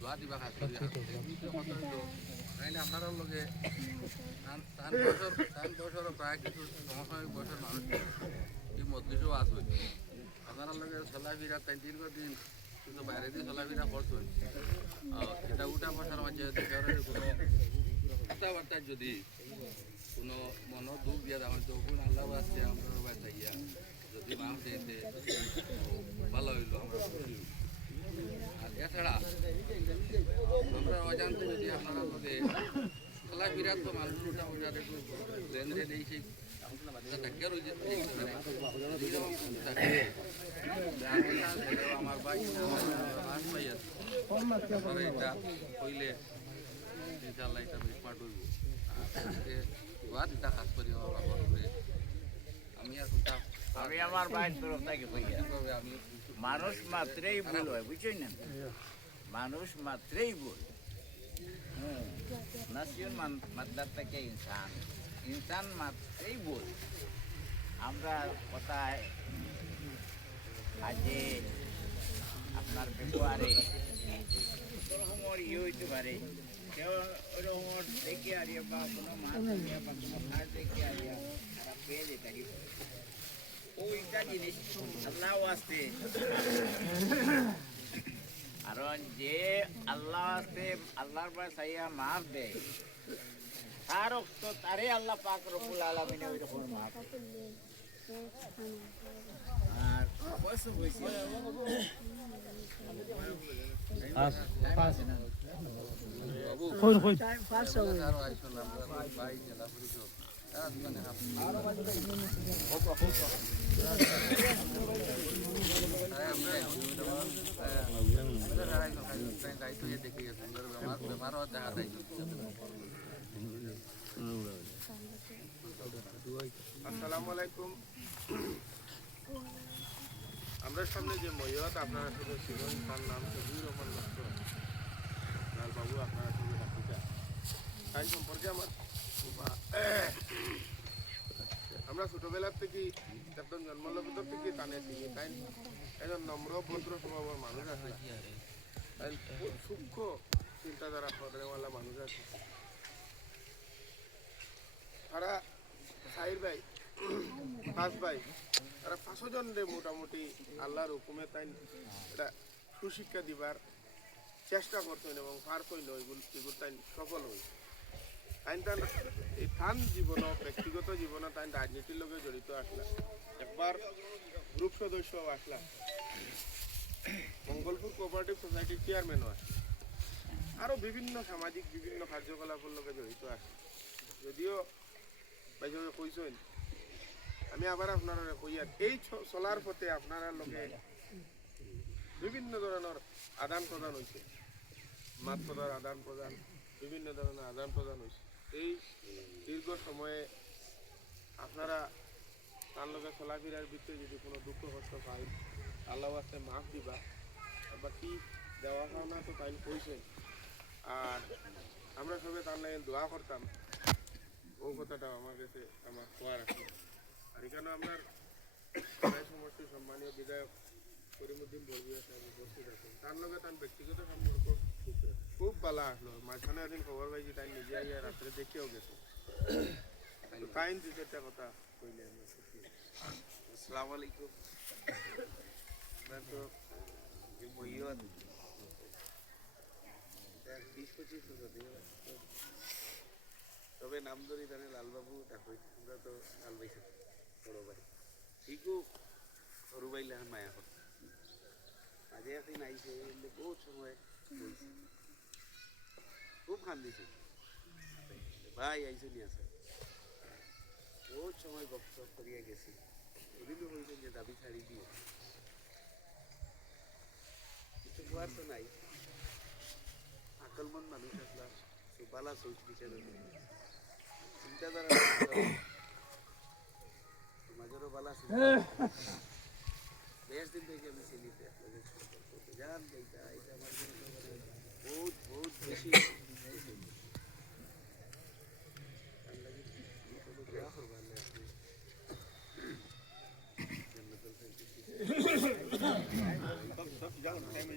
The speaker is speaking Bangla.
দোয়া দিবা খাস আপনার লগে বছর প্রায় কিছু সমসাময়িক বয়সের মানুষ এই মজলিসও আছে আপনার লগে চলাফেরা তাই দীর্ঘদিন কিন্তু বাইরে দিয়ে চলাফেরা করছেন এটা উঠা বসার মাঝে কোনো কথাবার্তায় যদি কোনো মনের দুঃখ দিয়া আমার তখন আল্লাহ আসছে আমরা চাইয়া যদি মাছ দিয়েছে ভালো হইলো আমরা খুশি আর এছাড়া আমরা অজান্তে যদি আপনারা মধ্যে চলাফেরা তো মানুষ মোটামুটি আর একটু লেনদেন এই সেই আমার ভাই মাছ পাই আছে এটা হইলে ইনশাল্লাহ এটা স্মার্ট হইব আর দিতা কাজ করি আমার বাবার উপরে আমি আর কোনটা আমি আমার ভাইয়ের তরফ থেকে আমি মানুষ মাত্রেই ভুল হয় বুঝছেন না মানুষ মাত্রেই ভুল নাসিয়ন মাদ্দার থেকে ইনসান ইনসান মাত্রেই ভুল আমরা কোথায় আজে আপনার ব্যবহারে ওরকমের ইয়ে হইতে পারে কেউ ওরকমের দেখে আরিয়া বা কোনো মাছ আরিয়া বা কোনো মাছ দেখে আরিয়া খারাপ পেয়ে যেতে ওইটা জিনিস আল্লাহ আসতে কারণ যে আল্লাহ আসতে আল্লাহর পর সাইয়া মাফ দেয় তার অক্ত তারে আল্লাহ পাক রব্বুল আলামিন ওই রকম মাফ আর বয়স হয়েছে আসসালামু আলাইকুম। আমরা সামনে যে মৈয়ত আপনারা শুধু ছিলেন তার নাম শফিউর রহমান নস্কর লালবাবু আপনারা শুধু ডাকিটা তাই সম্পর্কে আমরা ছোটবেলার থেকেই একদম জন্মলগ্ন থেকে টানে তিনি তাই একজন নম্র ভদ্র স্বভাবের মানুষ আছে তাই খুব সূক্ষ্ম চিন্তাধারা করেওয়ালা মানুষ আছে তারা সাহির ভাই পাঁচ ভাই তারা 500 জনের মোটামুটি আল্লাহর হুকুমে তাই এটা সুশিক্ষা দিবার চেষ্টা করতেন এবং পার করল এগুলো তাই সফল হই তাই তার এই থান জীবন ব্যক্তিগত জীবনে তাই রাজনীতির লগে জড়িত আসলা একবার গ্রুপ সদস্য আসলা মঙ্গলপুর কোঅপারেটিভ সোসাইটির চেয়ারম্যানও আসলা আরও বিভিন্ন সামাজিক বিভিন্ন কার্যকলাপের লগে জড়িত আসে যদিও বাইভাবে কইছেন আমি আবার আপনারা কইয়ার এই চলার পথে আপনারা লগে বিভিন্ন ধরনের আদান প্রদান হয়েছে মাত প্রদান আদান প্রদান বিভিন্ন ধরনের আদান প্রদান হয়েছে এই দীর্ঘ সময়ে আপনারা তার লগে চলাফেরার ভিতরে যদি কোনো দুঃখ কষ্ট পাই আল্লাহ আসতে মাফ দিবা বাকি দেওয়া খাওয়া তো তাই কইছেন আর আমরা সবাই তার লাগে দোয়া করতাম ও কথাটাও আমার কাছে আমার খোয়ার আছে আর এখানে আপনার সমষ্টির সম্মানীয় বিধায়ক করিমউদ্দিন বলবিয়া সাহেব উপস্থিত আছেন তার লগে তার ব্যক্তিগত সম্পর্ক খুব ভালো আসলো মাঝখানে একদিন খবর পাইছি তাই নিজে আইয়া রাত্রে দেখেও গেছে তাই দু চারটা কথা কইলে আসসালামু আলাইকুম তো যে মৈয়ত 20-25 বছর তবে নাম ধরি তাহলে লালবাবু ডাকই আমরা তো লাল ভাই বড় ভাই ঠিকও সরু ভাই লেখান মায়া হত মাঝে একদিন আইসে বহুত সময় খুব কান্দিছে ভাই আইসে নিয়ে আসে বহুত সময় গপ সপ করিয়া গেছি ওদিনও বলছেন যে দাবি ছাড়ি দিয়ে কিছু হওয়ার তো নাই আকলমন মানুষ আসলাম সুপালা সোচ বিচার চিন্তাধারা সমাজেরও বালা বেশ দিন থেকে আমি চিনিতে জান এইটা আমার জন্য বহুত বহুত বেশি টাইম